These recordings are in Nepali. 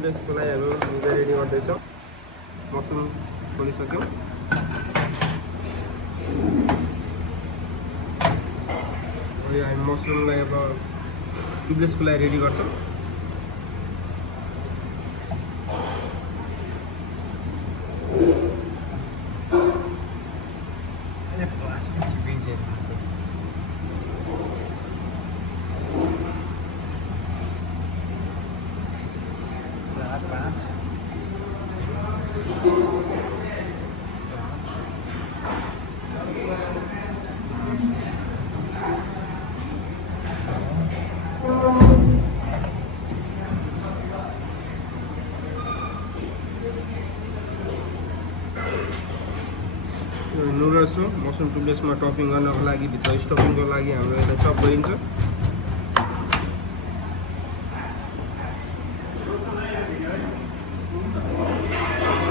टुप्लेक्सको लागि हामी मुजा रेडी गर्दैछौँ। मसरुम खोलिसक्यौँ। यो हामी मसरुमलाई अब टुप्लेक्सको लागि रेडी गर्छौँ। नुडल्स हो मसरुम टुप्लेक्समा टपिङ गर्नको लागि भित्र स्टफिङको लागि हाम्रो यसलाई चप गरिन्छ।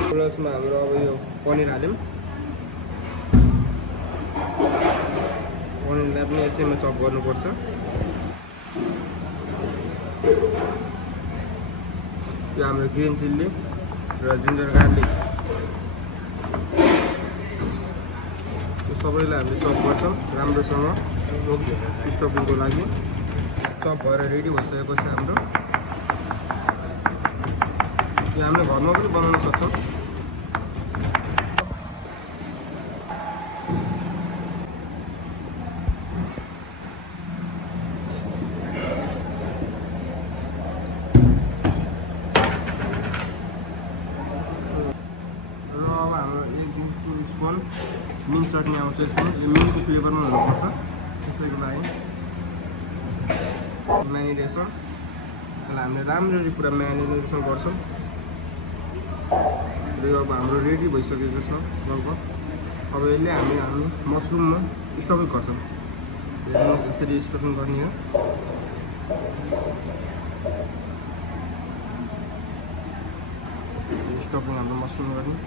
नुडल्समा हाम्रो अब यो पनिर हाल्यौँ। पनिरलाई पनि यसैमा चप गर्नुपर्छ। यो हाम्रो ग्रिन चिल्ली र जिन्जर गार्लिक सबैलाई हामीले चप गर्छौँ राम्रोसँग स्टफिङको लागि। चप भएर रेडी भइसकेपछि हाम्रो यो हामीले घरमा पनि बनाउन सक्छौँ। मिन चटनी आउँछ यसमा। यो मिनको फ्लेभरमा हुनुपर्छ। त्यसैको लागि म्यारिनेसन यसलाई हामीले राम्ररी पुरा म्यारिनेसन गर्छौँ। यो अब हाम्रो रेडी भइसकेको छ लगभग। अब यसले हामी मसरुममा स्टफिङ गर्छौँ। हेर्नुहोस् यसरी स्टफिङ गर्ने हो। स्टफिङ हाम्रो मसरुम गर्ने।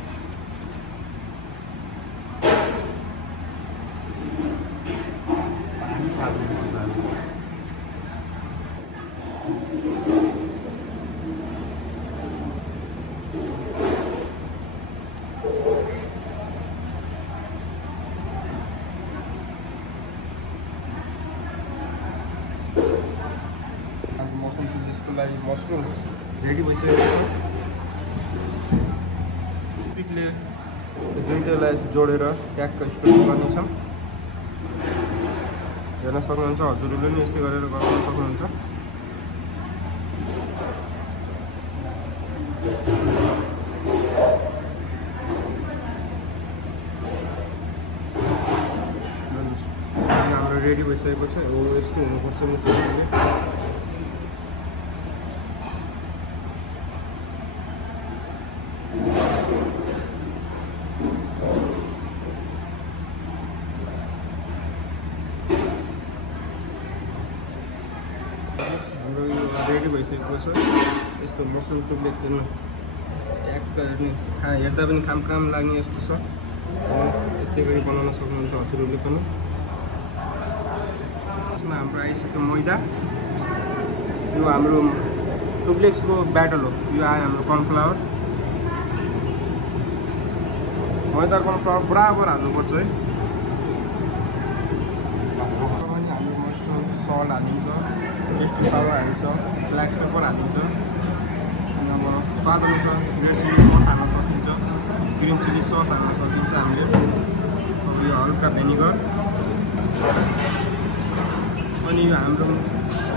मसरुम रेडी भइसकेको छ। पिकले दुईटैलाई जोडेर ट्याक्क स्टोर गर्नेछौँ। हेर्न सक्नुहुन्छ हजुरहरूले पनि यस्तै गरेर गर्न सक्नुहुन्छ। हाम्रो रेडी भइसकेको छ। हो यस्तो हुनुपर्छ मुसुरीले। रेडी भइसकेको छ। यस्तो मसरुम टुप्लेक्स हेर्नु ट्याक्क हेर्दा पनि काम लाग्ने यस्तो छ। यस्तै गरी बनाउन सक्नुहुन्छ हजुरहरूले पनि। यसमा हाम्रो आइसक्यो मैदा। यो हाम्रो टुप्लेक्सको ब्याटर हो। यो आयो हाम्रो कर्नफ्लावर। मैदा कर्नफ्लावर बराबर हाल्नुपर्छ है। हाम्रो मसरुम सल्ट हालिन्छ, टेस्टी पाउडर हालिन्छ, ब्ल्याक पेपर हालिन्छ। अनि अब स्वाद अनुसार रेड चिली सस हाल्न सकिन्छ, ग्रिन चिली सस हाल्न सकिन्छ हामीले। अब यो हल्का भिनेगर अनि यो हाम्रो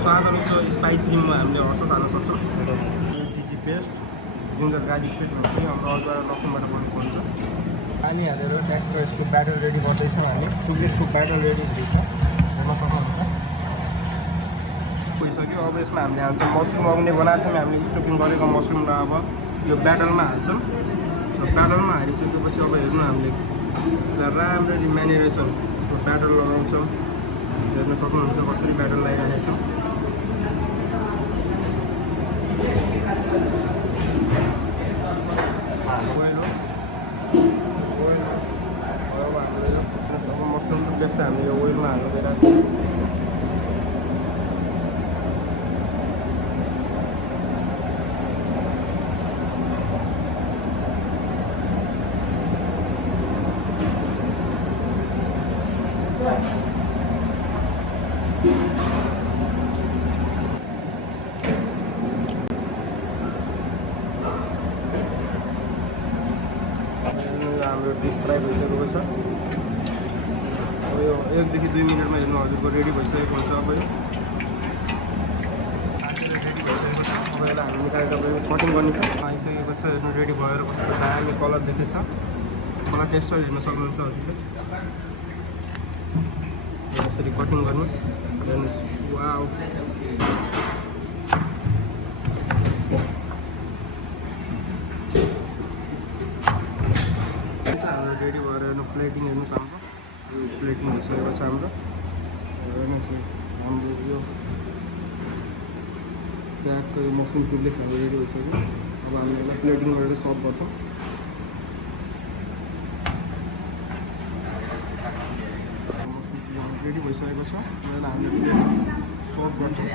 स्वाद अनुसार स्पाइसीमा हामीले हर्सस हाल्न सक्छौँ। Chichi paste, ginger garlic paste हुन्छ। यो हाम्रो अदुवा र लसुनबाट बन्नुपर्छ। पानी हालेर ट्याक्क यसको ब्याटर रेडी गर्दैछौँ हामी। टुप्लेक्सको ब्याटर रेडी हुँदैछ। हेर्न सक्नुहुन्छ भइसक्यो। अब यसमा हामीले हाल्छौँ मसरुम। अघि बनाएको थियौँ हामीले स्टफिङ गरेको मसरुमलाई अब यो ब्याटरमा हाल्छौँ। र ब्याटरमा हालिसकेपछि अब हेर्नु हामीले राम्ररी म्यारिनेसन ब्याटर लगाउँछौँ। हेर्न सक्नुहुन्छ कसरी ब्याटर लगाइरहेको छौँ। मसरुम टुप्लेक्स हामीले ओइलमा हालेर हाम्रो डिप फ्राई भइसकेको छ। अब यो 1 देखि 2 मिनटमा हेर्नु हजुरको रेडी भइसकेको हुन्छ। अब यो रेडी भइसकेको छ। अब यसलाई हामी निकालेर तपाईँले कटिङ गर्नु छ। आइसकेको छ, हेर्नु रेडी भएर कस्तो दामी कलर देखेछ। मलाई टेक्स्चर हेर्न सक्नुहुन्छ हजुरले। यसरी कटिङ गर्नु हेर्नुहोस्। वाउ, हाम्रो रेडी भएर हेर्नु प्लेटिङ हेर्नुहोस्। हाम्रो प्लेटिङ भइसकेको छ। हाम्रो हेर्नुहोस्, हाम्रो यो ट्यागको यो मसरुम चिल्ली रेडी भइसक्यो। अब हामी यसलाई प्लेटिङ गरेर सर्भ गर्छौँ। रेडी भइसकेको छ। यसलाई हामी सर्भ गर्छौँ।